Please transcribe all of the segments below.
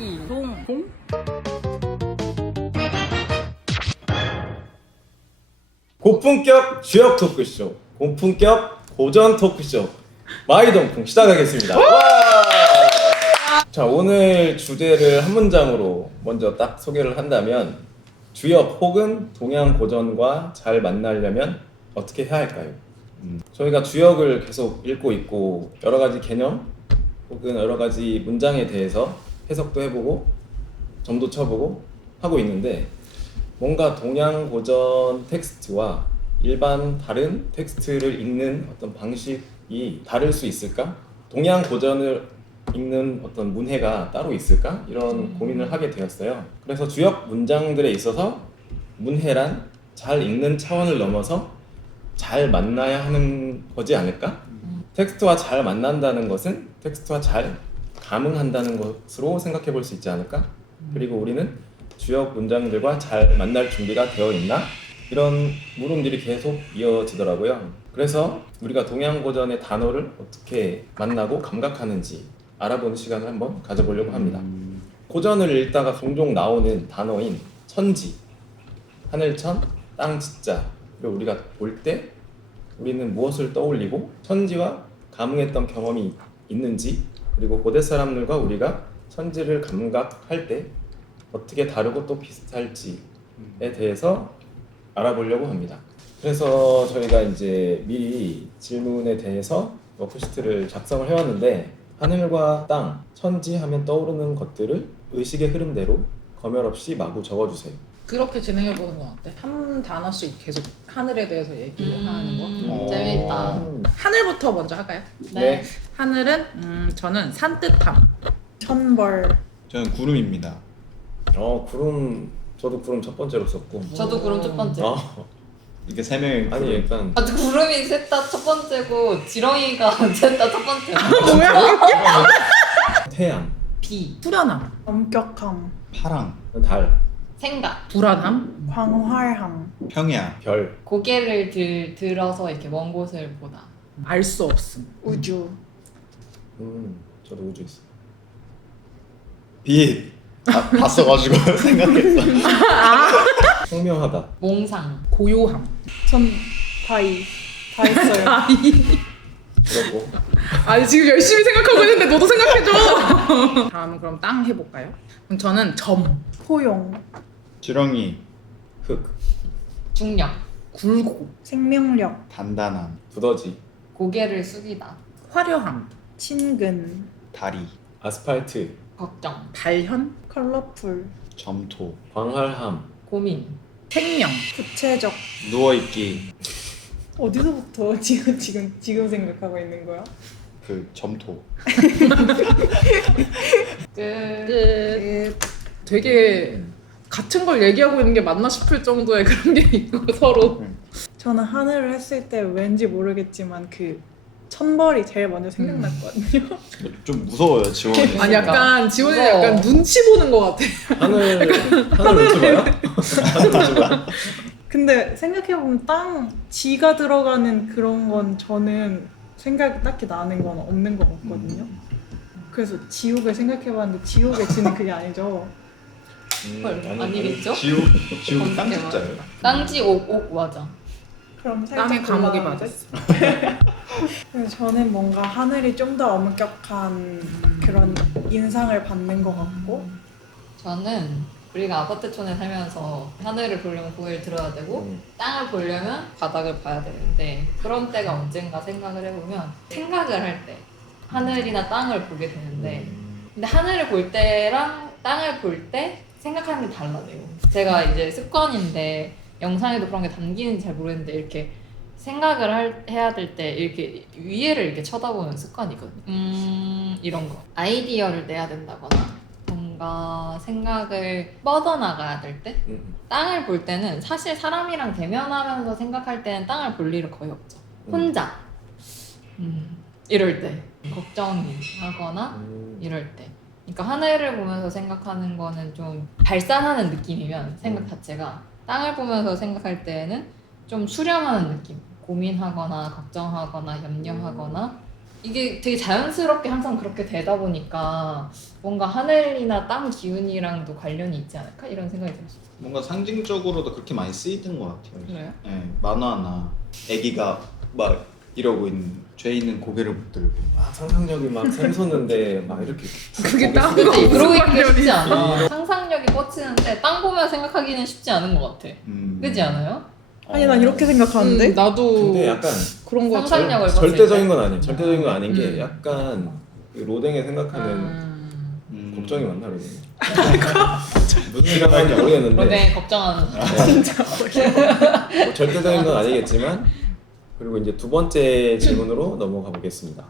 이동 고품격 주역 토크쇼, 고품격 고전 토크쇼 마이동풍 시작하겠습니다. 와! 자, 오늘 주제를 한 문장으로 먼저 딱 소개를 한다면 주역 혹은 동양 고전과 잘 만나려면 어떻게 해야 할까요? 저희가 주역을 계속 읽고 있고 여러 가지 개념 혹은 여러 가지 문장에 대해서 해석도 해보고 점도 쳐보고 하고 있는데 뭔가 동양 고전 텍스트와 일반 다른 텍스트를 읽는 어떤 방식이 다를 수 있을까? 동양 고전을 읽는 어떤 문해가 따로 있을까? 이런 고민을 하게 되었어요. 그래서 주역 문장들에 있어서 문해란 잘 읽는 차원을 넘어서 잘 만나야 하는 거지 않을까? 텍스트와 잘 만난다는 것은 텍스트와 잘 감흥한다는 것으로 생각해 볼 수 있지 않을까? 그리고 우리는 주역 문장들과 잘 만날 준비가 되어 있나? 이런 물음들이 계속 이어지더라고요. 그래서 우리가 동양 고전의 단어를 어떻게 만나고 감각하는지 알아보는 시간을 한번 가져보려고 합니다. 고전을 읽다가 종종 나오는 단어인 천지, 하늘천, 땅지자, 를 우리가 볼 때 우리는 무엇을 떠올리고 천지와 감흥했던 경험이 있는지, 그리고 고대 사람들과 우리가 천지를 감각할 때 어떻게 다르고 또 비슷할지에 대해서 알아보려고 합니다. 그래서 저희가 이제 미리 질문에 대해서 워크시트를 작성을 해왔는데 하늘과 땅, 천지 하면 떠오르는 것들을 의식의 흐름대로 검열 없이 마구 적어주세요. 그렇게 진행해보는 건 어때? 한 단어씩 계속 하늘에 대해서 얘기하는 거? 재밌다. 하늘부터 먼저 할까요? 네. 하늘은 저는 산뜻함, 천벌. 저는 구름입니다. 구름, 저도 구름 첫 번째로 썼고. 저도 구름 첫 번째. 이게 세 명의 아니 약간 아, 구름이 셋 다 첫 번째고 지렁이가 셋 다 첫 번째. 태양, 비, 후련함, 엄격함. 파랑, 달, 생각, 불안함, 광활함. 평야, 별, 고개를 들어서 이렇게 먼 곳을 보다. 알 수 없음, 우주. 저도 우주 있어. 빛. 다 써가지고 생각했어. 총명하다, 몽상, 고요함. 전 다이. 다 했어요. 그렇고 아니 지금 열심히 생각하고 있는데 너도 생각해줘. 다음은 그럼 땅 해볼까요? 그럼 저는 점, 포용. 지렁이, 흙, 중력, 굴고, 생명력. 단단함, 두더지, 고개를 숙이다. 화려함, 친근. 다리, 아스팔트, 걱정, 발현, 컬러풀. 점토, 광활함, 고민, 생명, 구체적. 누워있기, 어디서부터 지금 생각하고 있는 거야? 그 점토. 끝. 되게 같은 걸 얘기하고 있는 게 맞나 싶을 정도의 그런 게 있고 서로. 저는 하늘을 했을 때 왠지 모르겠지만 그 천벌이 제일 먼저 생각났거든요. 좀 무서워요, 지원이. 아니 약간 지원이 무서워. 약간 눈치 보는 것 같아. 하늘 눈치 봐요? 하늘 눈치 봐요? 근데 생각해보면 땅, 지가 들어가는 그런 건 저는 생각이 딱히 나는 건 없는 것 같거든요. 그래서 지옥을 생각해봤는데 지옥의 지는 그게 아니죠. 헐, 아니겠죠? 지옥 검색해봐. 땅집자예요. 땅지 옥 맞아. 그럼 살짝 땅의 감옥에 곤란한데? 맞았어. 그래서 저는 뭔가 하늘이 좀 더 엄격한 그런 인상을 받는 것 같고 저는 우리가 아파트촌에 살면서 하늘을 보려면 고개를 들어야 되고 땅을 보려면 바닥을 봐야 되는데 그런 때가 언젠가 생각을 해보면 생각을 할 때 하늘이나 땅을 보게 되는데 근데 하늘을 볼 때랑 땅을 볼 때 생각하는 게 달라져요. 제가 이제 습관인데 영상에도 그런 게 담기는지 잘 모르겠는데 이렇게 생각을 해야 될 때 이렇게 위에를 이렇게 쳐다보는 습관이거든요. 이런 거 아이디어를 내야 된다거나 뭔가 생각을 뻗어나가야 될 때 땅을 볼 때는 사실 사람이랑 대면하면서 생각할 때는 땅을 볼 일은 거의 없죠. 혼자 이럴 때 걱정이 하거나 이럴 때 그러니까 하늘을 보면서 생각하는 거는 좀 발산하는 느낌이면 생각 자체가 땅을 보면서 생각할 때는 좀 수렴하는 느낌 고민하거나 걱정하거나 염려하거나 이게 되게 자연스럽게 항상 그렇게 되다 보니까 뭔가 하늘이나 땅 기운이랑도 관련이 있지 않을까 이런 생각이 들었어요. 뭔가 상징적으로도 그렇게 많이 쓰이던 것 같아요. 그래요? 네, 만화나 애기가 막 이러고 있는 죄 있는 고개를 붙들고 막 상상력이 막 샘솟는데 막 이렇게 그게 땅 그치? 그러고 있는 게 관련이 쉽지 있어. 않아. 상상력이 뻗치는데 땅 보면 생각하기는 쉽지 않은 것 같아. 그지 않아요? 아니 난 이렇게 생각하는데 나도 근데 약간 그런 거 같아. 상상력을 뻗칠 절대적인 때. 건 아니에요. 절대적인 건 아닌 게 음. 약간 그 로댕에 생각하는 걱정이 많나 로댕. 무슨 생각하는지 모르겠는데 로댕 걱정하는 뭐 절대적인 건 아니겠지만 그리고 이제 두 번째 질문으로 넘어가 보겠습니다.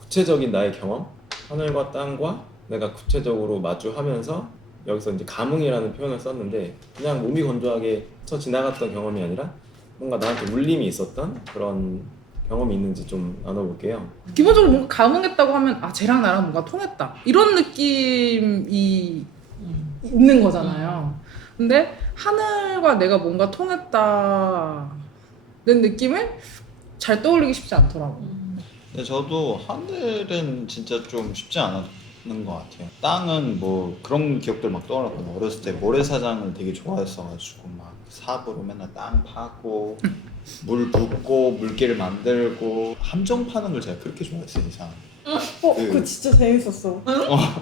구체적인 나의 경험, 하늘과 땅과 내가 구체적으로 마주하면서 여기서 이제 감흥이라는 표현을 썼는데 그냥 몸이 건조하게 스쳐 지나갔던 경험이 아니라 뭔가 나한테 울림이 있었던 그런 경험이 있는지 좀 나눠볼게요. 기본적으로 뭔가 감흥했다고 하면 아 쟤랑 나랑 뭔가 통했다 이런 느낌이 있는 거잖아요. 근데 하늘과 내가 뭔가 통했다는 느낌을 잘 떠올리기 쉽지 않더라고. 근데 저도 하늘은 진짜 좀 쉽지 않았는 것 같아요. 땅은 뭐 그런 기억들 막 떠올랐거든요. 어렸을 때 모래사장을 되게 좋아했어가지고 막 삽으로 맨날 땅 파고 물 붓고 물개를 만들고 함정 파는 걸 제가 그렇게 좋아했어요. 이상. 그거 진짜 재밌었어.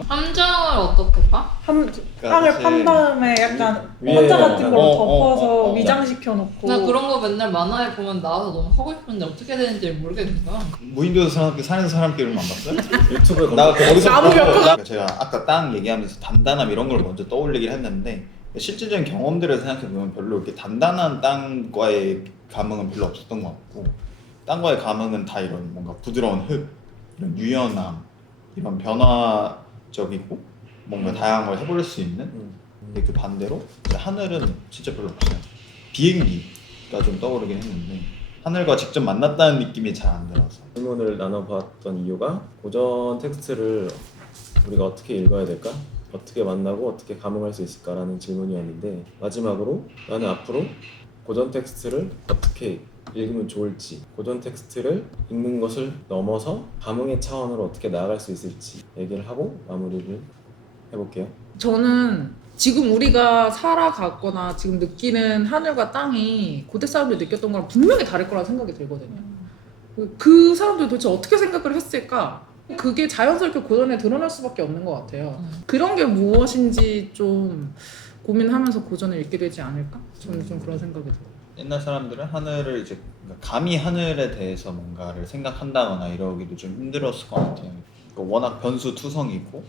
함정을 어떻게 파? 땅을 사실- 판 다음에 약간 위에 원자 같은 걸로 어, 덮어서 위장시켜 놓고 나 그런 거 맨날 만화에 보면 나와서 너무 하고 싶은데 어떻게 되는지 모르겠는 거야. 무인도에서 사는 사람끼리만 봤어요? 유튜브에 나 거기서 나무 제가 아까 땅 얘기하면서 단단함 이런 걸 먼저 떠올리긴 했는데 실질적인 경험들을 생각해보면 별로 이렇게 단단한 땅과의 감흥은 별로 없었던 것 같고 땅과의 감흥은 다 이런 뭔가 부드러운 흙, 이런 유연함, 이런 변화적이고 뭔가 다양한 걸 해볼 수 있는 근데 그 반대로 이제 하늘은 진짜 별로 없어요. 비행기가 좀 떠오르긴 했는데 하늘과 직접 만났다는 느낌이 잘 안 들어서 질문을 나눠봤던 이유가 고전 텍스트를 우리가 어떻게 읽어야 될까? 어떻게 만나고 어떻게 감흥할 수 있을까라는 질문이었는데 마지막으로 나는 앞으로 고전 텍스트를 어떻게 읽으면 좋을지 고전 텍스트를 읽는 것을 넘어서 감흥의 차원으로 어떻게 나아갈 수 있을지 얘기를 하고 마무리를 해볼게요. 저는 지금 우리가 살아갔거나 지금 느끼는 하늘과 땅이 고대 사람들이 느꼈던 거랑 분명히 다를 거라는 생각이 들거든요. 그 사람들이 도대체 어떻게 생각을 했을까? 그게 자연스럽게 고전에 드러날 수밖에 없는 것 같아요. 그런 게 무엇인지 좀 고민하면서 고전을 읽게 되지 않을까? 저는 좀 그런 생각이 들어요. 옛날 사람들은 하늘을 이제 감히 하늘에 대해서 뭔가를 생각한다거나 이러기도 좀 힘들었을 것 같아요. 그러니까 워낙 변수투성이고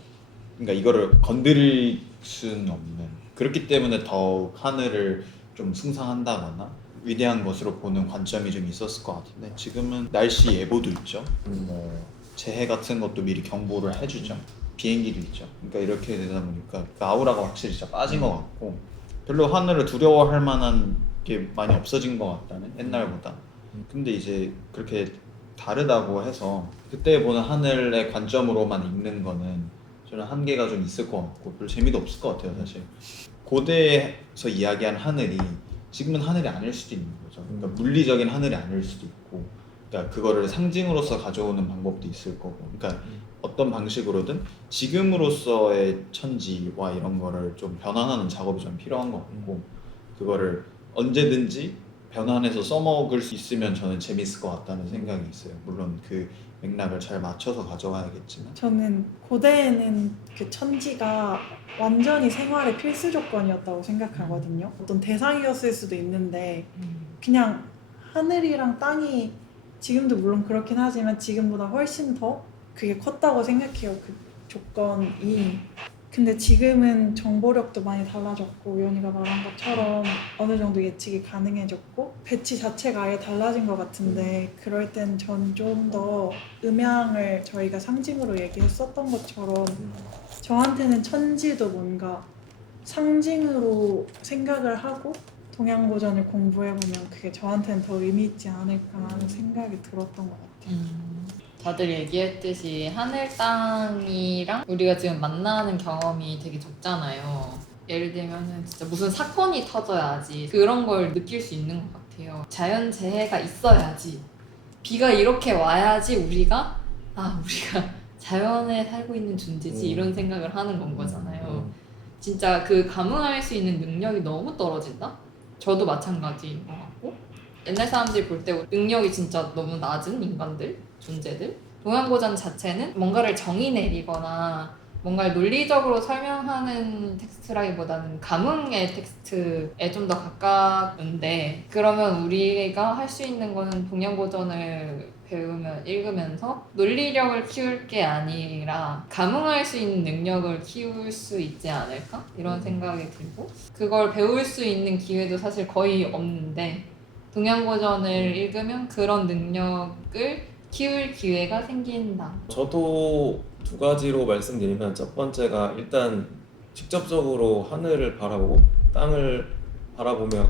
그러니까 이거를 건드릴 수는 없는 그렇기 때문에 더욱 하늘을 좀 숭상한다거나 위대한 것으로 보는 관점이 좀 있었을 것 같은데 지금은 날씨 예보도 있죠. 뭐 재해 같은 것도 미리 경보를 해주죠. 비행기도 있죠. 그러니까 이렇게 되다 보니까 그 아우라가 확실히 진짜 빠진 것 같고 별로 하늘을 두려워할 만한 게 많이 없어진 것 같다는 옛날보다. 근데 이제 그렇게 다르다고 해서 그때 보는 하늘의 관점으로만 읽는 거는 저는 한계가 좀 있을 것 같고 별로 재미도 없을 것 같아요 사실. 고대에서 이야기한 하늘이 지금은 하늘이 아닐 수도 있는 거죠. 그러니까 물리적인 하늘이 아닐 수도 있고 그러니까 그거를 상징으로서 가져오는 방법도 있을 거고 그러니까 어떤 방식으로든 지금으로서의 천지와 이런 거를 좀 변환하는 작업이 좀 필요한 것 같고 그거를 언제든지 변환해서 써먹을 수 있으면 저는 재밌을 것 같다는 생각이 있어요. 물론 그 맥락을 잘 맞춰서 가져와야겠지만 저는 고대에는 그 천지가 완전히 생활의 필수 조건이었다고 생각하거든요. 어떤 대상이었을 수도 있는데 그냥 하늘이랑 땅이 지금도 물론 그렇긴 하지만 지금보다 훨씬 더 그게 컸다고 생각해요. 그 조건이. 근데 지금은 정보력도 많이 달라졌고 우연이가 말한 것처럼 어느 정도 예측이 가능해졌고 배치 자체가 아예 달라진 것 같은데 그럴 땐 전 좀 더 음양을 저희가 상징으로 얘기했었던 것처럼 저한테는 천지도 뭔가 상징으로 생각을 하고 동양고전을 공부해보면 그게 저한테는 더 의미 있지 않을까 하는 생각이 들었던 것 같아요. 다들 얘기했듯이 하늘 땅이랑 우리가 지금 만나는 경험이 되게 적잖아요. 예를 들면은 진짜 무슨 사건이 터져야지 그런 걸 느낄 수 있는 것 같아요. 자연재해가 있어야지 비가 이렇게 와야지 우리가 아 우리가 자연에 살고 있는 존재지 이런 생각을 하는 건 거잖아요. 진짜 그 감응할 수 있는 능력이 너무 떨어진다? 저도 마찬가지인 것 같고 옛날 사람들이 볼 때 능력이 진짜 너무 낮은 인간들, 존재들 동양고전 자체는 뭔가를 정의 내리거나 뭔가를 논리적으로 설명하는 텍스트라기보다는 감흥의 텍스트에 좀 더 가까운데 그러면 우리가 할 수 있는 거는 동양고전을 읽으면서 논리력을 키울 게 아니라 감흥할 수 있는 능력을 키울 수 있지 않을까? 이런 생각이 들고 그걸 배울 수 있는 기회도 사실 거의 없는데 동양고전을 읽으면 그런 능력을 키울 기회가 생긴다. 저도 두 가지로 말씀드리면 첫 번째가 일단 직접적으로 하늘을 바라보고 땅을 바라보며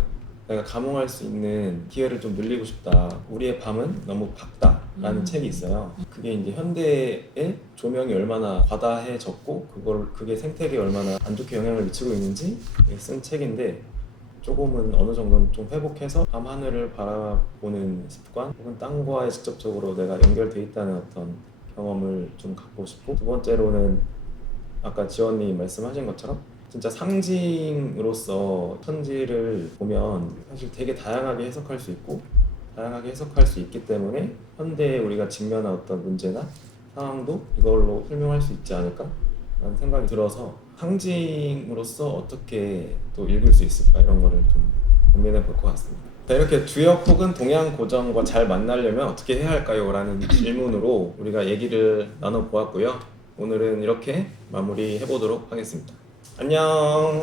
내가 감흥할 수 있는 기회를 좀 늘리고 싶다. 우리의 밤은 너무 밝다라는 책이 있어요. 그게 이제 현대의 조명이 얼마나 과다해졌고 그게 생태계에 얼마나 안 좋게 영향을 미치고 있는지 쓴 책인데 조금은 어느 정도는 좀 회복해서 밤 하늘을 바라보는 습관 혹은 땅과의 직접적으로 내가 연결돼 있다는 어떤 경험을 좀 갖고 싶고 두 번째로는 아까 지원님 말씀하신 것처럼 진짜 상징으로서 천지를 보면 사실 되게 다양하게 해석할 수 있고 다양하게 해석할 수 있기 때문에 현대에 우리가 직면한 어떤 문제나 상황도 이걸로 설명할 수 있지 않을까 라는 생각이 들어서 상징으로서 어떻게 또 읽을 수 있을까 이런 거를 좀 고민해 볼 것 같습니다. 자, 이렇게 주역 혹은 동양 고전과 잘 만나려면 어떻게 해야 할까요? 라는 질문으로 우리가 얘기를 나눠보았고요. 오늘은 이렇게 마무리해 보도록 하겠습니다. 안녕.